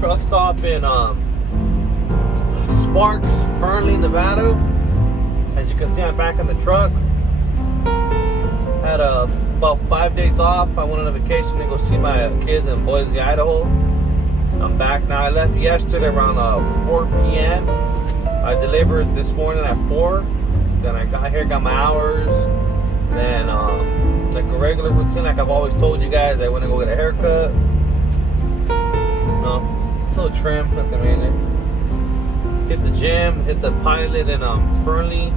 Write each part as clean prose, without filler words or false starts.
truck stop in Sparks, Fernley, Nevada. As you can see, I'm back in the truck. Had about 5 days off. I went on a vacation to go see my kids in Boise, Idaho. I'm back now. I left yesterday around 4 p.m. I delivered this morning at 4. Then I got here, got my hours. Then, like a regular routine, like I've always told you guys, I went to go get a haircut. A little trim, nothing major. Hit the gym, hit the pilot in Fernley,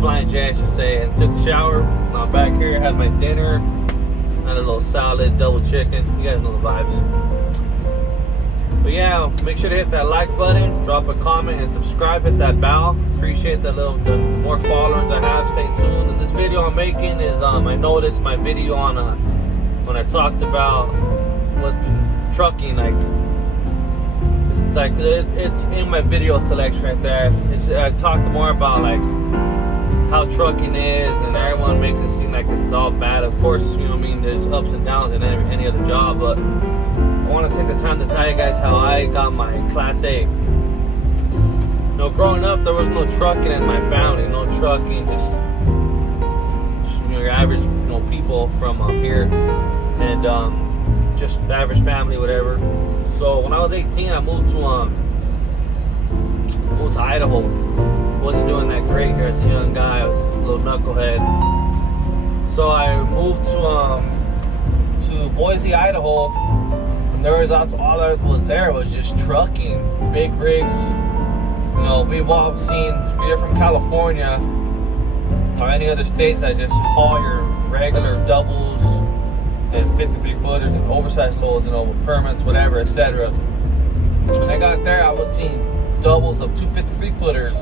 Flying J, I should say, and took a shower. Now back here, had my dinner, had a little salad, double chicken. You guys know the vibes. But yeah, make sure to hit that like button, drop a comment, and subscribe. Hit that bell. Appreciate the more followers I have. Stay tuned. And this video I'm making is I noticed my video on when I talked about what trucking like. It's in my video selection right there. I talked more about like how trucking is, and everyone makes it seem like it's all bad. Of course, you know what I mean, there's ups and downs in any other job, but I want to take the time to tell you guys how I got my Class A. You know, growing up, there was no trucking in my family. No trucking, just your average, people from up here, and just average family, whatever. So when I was 18, I moved to Idaho. Wasn't doing that great here as a young guy. I was a little knucklehead. So I moved to Boise, Idaho, and there was all that was there was just trucking, big rigs. We've all seen, if you're from California or any other states that just haul your regular doubles and 53 footers and oversized loads, with permits, whatever, etc. When I got there, I was seeing doubles of 253 footers,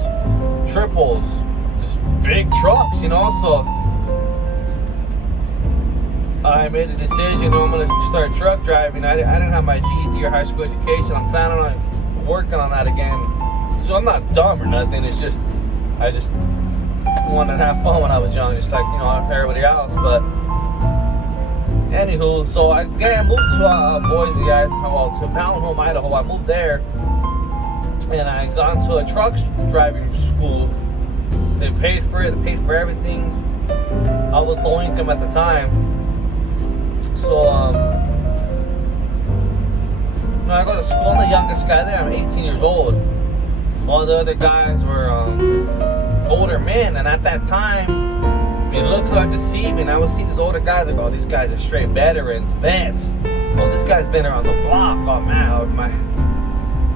triples, just big trucks, So I made a decision. I'm gonna start truck driving. I didn't have my GED or high school education. I'm planning on working on that again. So I'm not dumb or nothing. It's just I just wanted to have fun when I was young, just like everybody else. But anywho, so I moved to Boise, to Pallenholm, Idaho. I moved there, and I got into a truck driving school. They paid for it. They paid for everything. I was low income at the time, so I go to school. I'm the youngest guy there. I'm 18 years old. All the other guys were older men, and at that time, it looks like deceiving. I would see these older guys like, oh, these guys are straight vets. Oh, this guy's been around the block. Oh man,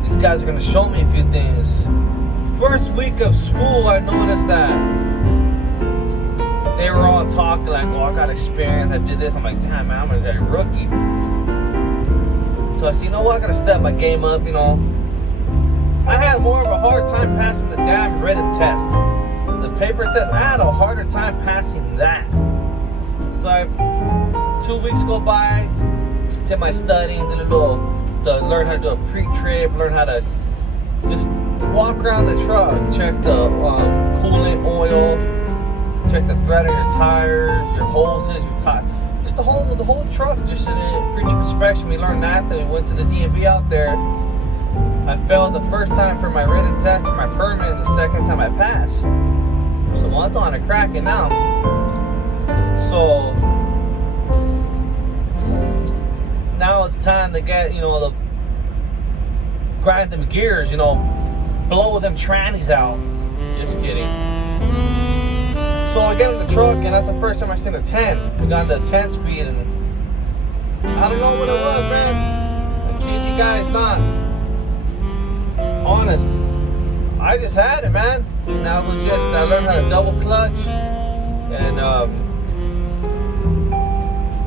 these guys are gonna show me a few things. First week of school, I noticed that they were all talking like, oh, I got experience, I did this. I'm like, damn man, I'm a rookie. So I said, I gotta step my game up. I had more of a hard time passing the damn written test. The paper test, I had a harder time passing that. So 2 weeks go by, did my studying, learn how to do a pre-trip, learn how to just walk around the truck, check the coolant oil, check the thread on your tires, your hoses, your tire, just the whole truck. Just in a pre-trip inspection, we learned that. Then we went to the DMV out there. I failed the first time for my written test for my permit, and the second time I passed. So it's on a cracking now. So now it's time to get, grind them gears, blow them trannies out. Just kidding. So I get in the truck, and that's the first time I seen a 10. We got into a 10 speed, and I don't know what it was, man. I kid you guys not. Honest. I just had it, man. And I learned how to double clutch, and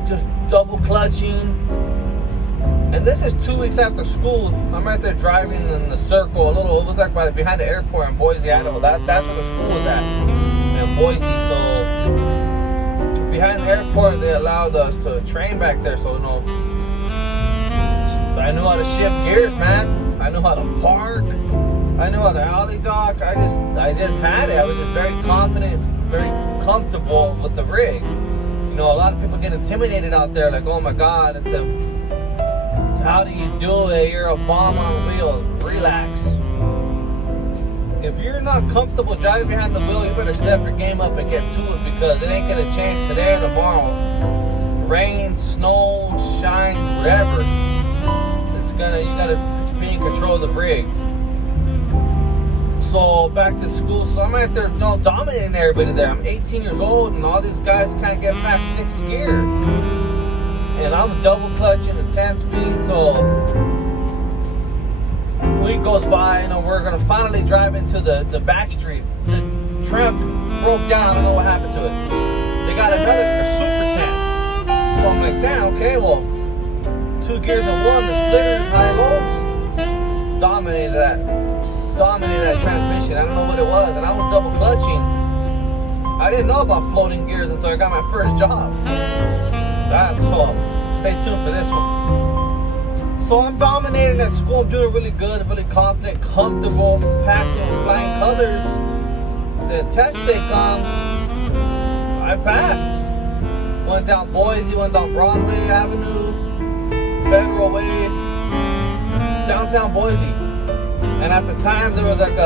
just double clutching. And this is 2 weeks after school. I'm right there driving in the circle it was like behind the airport in Boise, Idaho. That's where the school was at, in Boise. So behind the airport, they allowed us to train back there. So I knew how to shift gears, man. I knew how to park. I knew how to alley dock. I just had it. I was just very confident, very comfortable with the rig. A lot of people get intimidated out there, like, oh my God, it's a How do you do it? You're a bomb on wheels. Relax. If you're not comfortable driving behind the wheel, you better step your game up and get to it, because it ain't gonna change today or tomorrow. Rain, snow, shine, whatever. You gotta be in control of the rig. So back to school. So I'm out there dominating everybody there. I'm 18 years old and all these guys can't get past 6th gear. And I'm double clutching the 10 speed. So week goes by, we're gonna finally drive into the back streets. The truck broke down. I don't know what happened to it. They got a super 10. So I'm like, damn, okay, well, 2 gears in one, the splitters, high lows, dominated that transmission. I don't know what it was, and I was double clutching. I didn't know about floating gears until I got my first job. That's all. Stay tuned for this one. So I'm dominating at school. I'm doing really good, really confident, comfortable, passing with flying colors. The 10th day comes, I passed. Went down Boise, went down Broadway Avenue, Federal Way, downtown Boise. And at the time there was like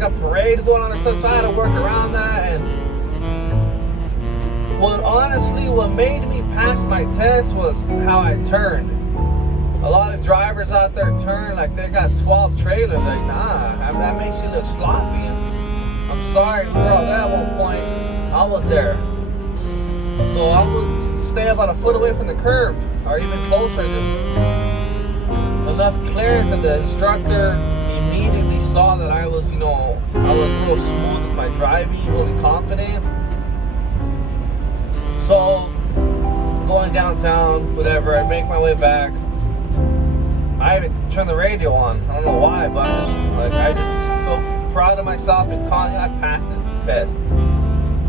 a parade going on, so I had to work around that. And what made me pass my test was how I turned. A lot of drivers out there turn like they got 12 trailers. Like, nah, that makes you look sloppy. I'm sorry, bro, at one point I was there. So I would stay about a foot away from the curve, or even closer, just enough clearance, and the instructor immediately saw that I was real smooth with my driving, really confident. So going downtown, whatever, I make my way back. I even turned the radio on. I don't know why, but I just so proud of myself and confident. I passed this test.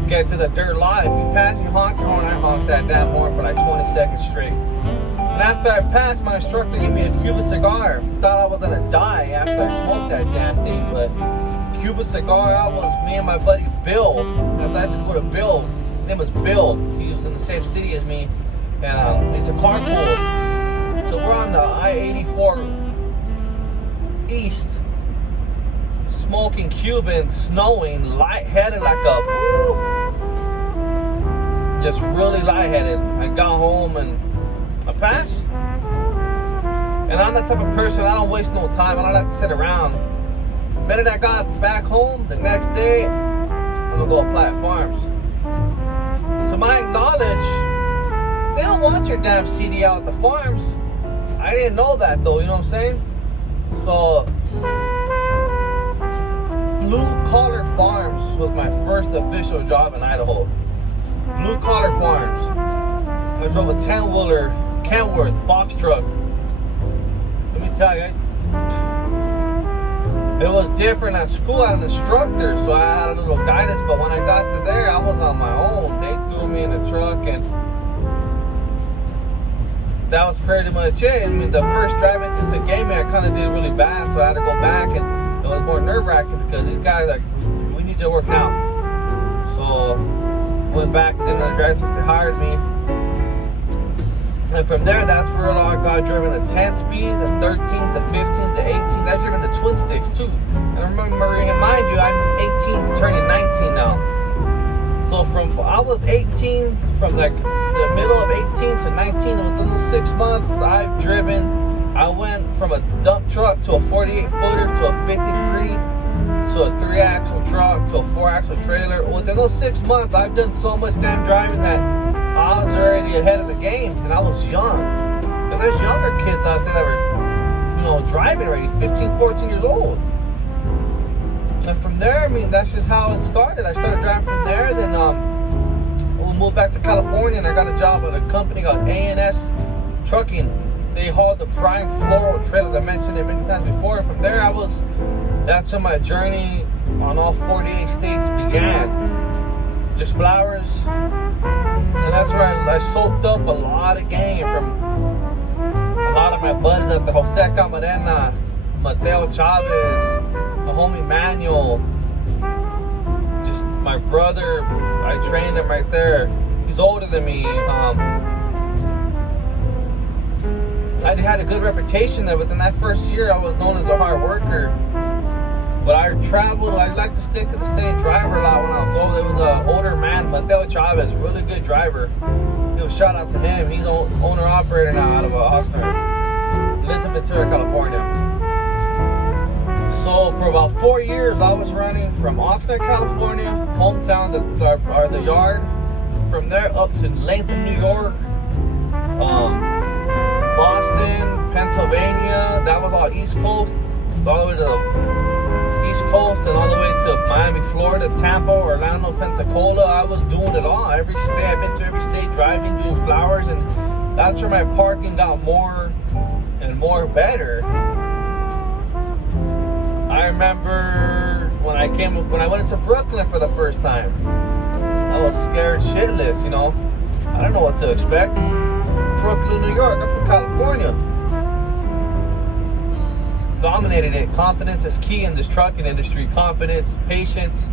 Get to the dirt lot. If you pass, you honk your horn. I honked that damn horn for like 20 seconds straight. And after I passed, my instructor gave me a Cuban cigar. Thought I was gonna die after I smoked that damn thing, but Cuban cigar, me and my buddy Bill. That's actually what a Bill. His name was Bill. He was in the same city as me, and we used to carpool. So we're on the I-84 East, smoking Cuban, snowing, lightheaded just really lightheaded. I got home and I passed. And I'm that type of person, I don't waste no time. I don't like to sit around. The minute I got back home, the next day, I'm gonna go apply at farms. To my knowledge, they don't want your damn CD out at the farms. I didn't know that though, you know what I'm saying? So, Blue Collar Farms was my first official job in Idaho. Blue Collar Farms. I drove a 10-wheeler Kenworth box truck. Let me tell you, it was different at school. I had an instructor, so I had a little guidance, but when I got to there, I was on my own. They threw me in the truck, and that was pretty much it. I mean, the first drive into Sagami, I kind of did really bad, so I had to go back, and it was more nerve-wracking because these guys we need you to work now. So went back, did another drive since they hired me. And from there, that's where I got driven the 10 speed, the 13s, the 15s, the 18s. I driven the twin sticks too. And remember, mind you, I'm 18, turning 19 now. So I was 18, from like the middle of 18 to 19, and within those 6 months, I went from a dump truck to a 48-footer to a 53 to a 3-axle truck to a 4-axle trailer. Within those 6 months, I've done so much damn driving that I was already ahead of the game, and I was young. And there's younger kids out there that were, driving already, 15, 14 years old. And from there, I mean, that's just how it started. I started driving from there, then we moved back to California, and I got a job at a company called A&S Trucking. They hauled the prime floral trailers. I mentioned it many times before. And from there, that's when my journey on all 48 states began. Just flowers. And that's where I soaked up a lot of game from a lot of my buddies at the Jose Camarena, Mateo Chavez, my homie Manuel, just my brother. I trained him right there. He's older than me. I had a good reputation there. Within that first year, I was known as a hard worker. But I traveled. I like to stick to the same driver a lot when I was old. There was an older man, Mateo Chavez, really good driver. Shout out to him. He's owner operator now out of Oxnard. Lives in Ventura, California. So for about 4 years, I was running from Oxnard, California, hometown, the yard. From there up to Latham, New York, Boston, Pennsylvania. That was all East Coast, all the way to the East Coast, and all the way to Miami, Florida, Tampa, Orlando, Pensacola. I was doing it all. Every state, I've been to every state, driving, doing flowers, and that's where my parking got more and more better. I remember when I went into Brooklyn for the first time, I was scared shitless, you know. I don't know what to expect. Brooklyn, New York. I'm from California. Dominated it. Confidence is key in this trucking industry. Confidence, patience.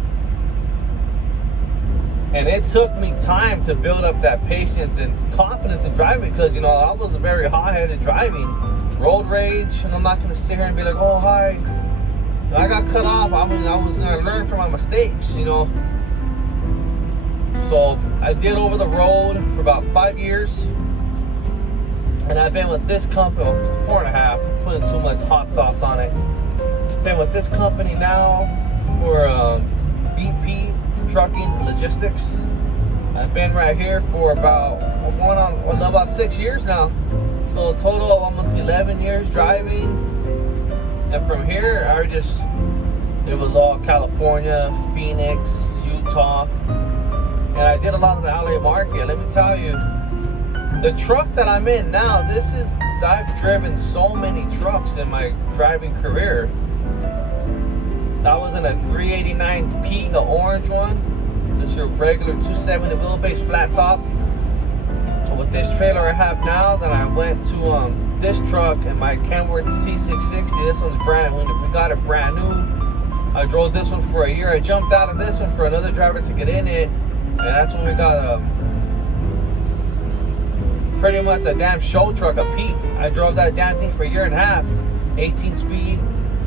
And it took me time to build up that patience and confidence in driving because, you know, I was very hot-headed driving. Road rage, and I'm not going to sit here and be like, oh, hi. I got cut off. I was going to learn from my mistakes, you know. So I did over the road for about 5 years. And I've been with this company, 4.5, putting too much hot sauce on it. Been with this company now for BP Trucking Logistics. I've been right here for about 6 years now. So a total of almost 11 years driving. And from here, it was all California, Phoenix, Utah. And I did a lot of the LA market. Let me tell you, the truck that I'm in now, I've driven so many trucks in my driving career. I was in a 389P, the orange one. This is your regular 270 wheelbase flat top. So with this trailer I have now, then I went to this truck and my Kenworth T660. This one's brand new. We got it brand new. I drove this one for a year. I jumped out of this one for another driver to get in it. And that's when we got pretty much a damn show truck, a Pete. I drove that damn thing for a year and a half. 18 speed,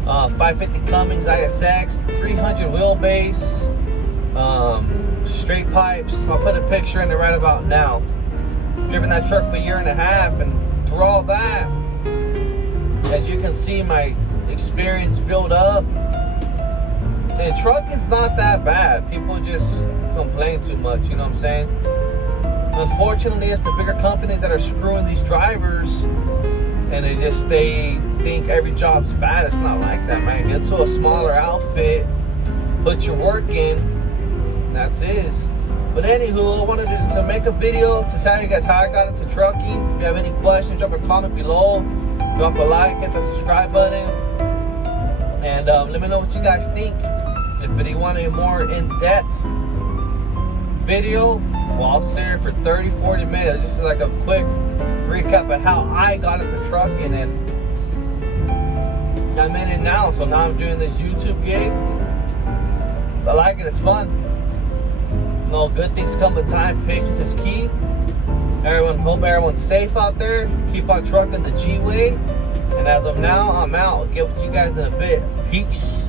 550 Cummins ISX, 300 wheelbase, straight pipes. I'll put a picture in there right about now. Driven that truck for a year and a half, and through all that, as you can see, my experience built up. And trucking's not that bad. People just complain too much, you know what I'm saying? Unfortunately, it's the bigger companies that are screwing these drivers, and they think every job's bad. It's not like that, man. Get to a smaller outfit, put your work in, that's it. But anywho, I wanted to make a video to tell you guys how I got into trucking. If you have any questions, drop a comment below, drop a like, hit the subscribe button, and let me know what you guys think. If you want a more in-depth video, well, I'll sit here for 30-40 minutes, just like a quick recap of how I got into trucking, and I'm in it now. So now I'm doing this YouTube gig. I like it, it's fun. You know, good things come with time. Patience is key. Hope everyone's safe out there. Keep on trucking the G-way. And as of now, I'm out. Get with you guys in a bit. Peace.